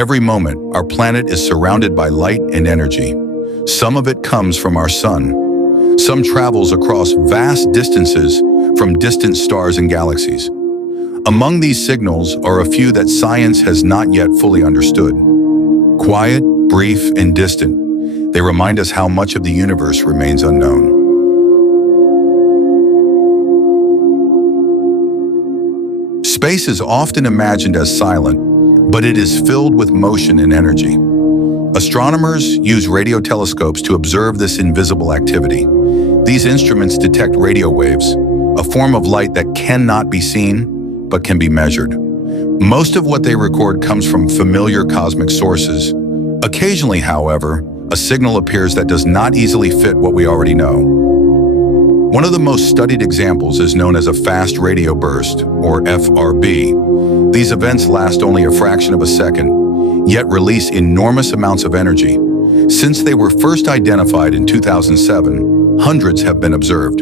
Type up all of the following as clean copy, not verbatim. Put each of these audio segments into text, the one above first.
Every moment, our planet is surrounded by light and energy. Some of it comes from our sun. Some travels across vast distances from distant stars and galaxies. Among these signals are a few that science has not yet fully understood. Quiet, brief, and distant, they remind us how much of the universe remains unknown. Space is often imagined as silent, but it is filled with motion and energy. Astronomers use radio telescopes to observe this invisible activity. These instruments detect radio waves, a form of light that cannot be seen, but can be measured. Most of what they record comes from familiar cosmic sources. Occasionally, however, a signal appears that does not easily fit what we already know. One of the most studied examples is known as a fast radio burst, or FRB. These events last only a fraction of a second, yet release enormous amounts of energy. Since they were first identified in 2007, hundreds have been observed.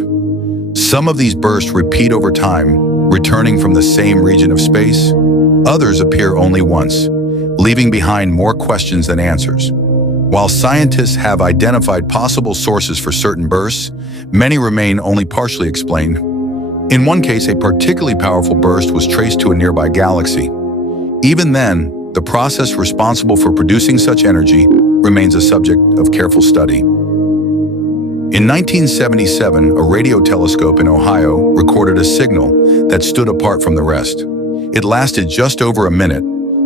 Some of these bursts repeat over time, returning from the same region of space. Others appear only once, leaving behind more questions than answers. While scientists have identified possible sources for certain bursts, many remain only partially explained. In one case, a particularly powerful burst was traced to a nearby galaxy. Even then, the process responsible for producing such energy remains a subject of careful study. In 1977, a radio telescope in Ohio recorded a signal that stood apart from the rest. It lasted just over a minute,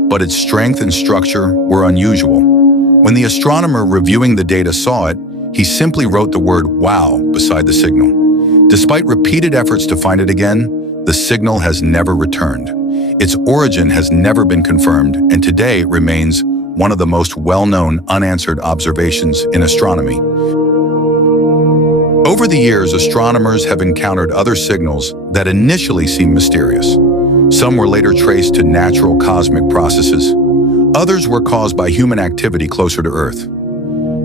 but its strength and structure were unusual. When the astronomer reviewing the data saw it, he simply wrote the word "wow" beside the signal. Despite repeated efforts to find it again, the signal has never returned. Its origin has never been confirmed, and today it remains one of the most well-known unanswered observations in astronomy. Over the years, astronomers have encountered other signals that initially seemed mysterious. Some were later traced to natural cosmic processes. Others were caused by human activity closer to Earth.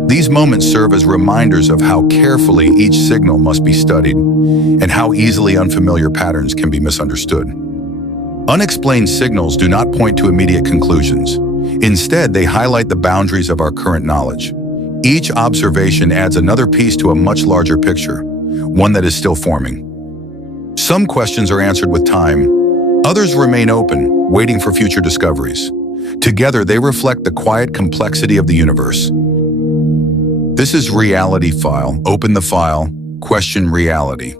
These moments serve as reminders of how carefully each signal must be studied and how easily unfamiliar patterns can be misunderstood. Unexplained signals do not point to immediate conclusions. Instead, they highlight the boundaries of our current knowledge. Each observation adds another piece to a much larger picture, one that is still forming. Some questions are answered with time. Others remain open, waiting for future discoveries. Together, they reflect the quiet complexity of the universe. This is Reality File. Open the file, question reality.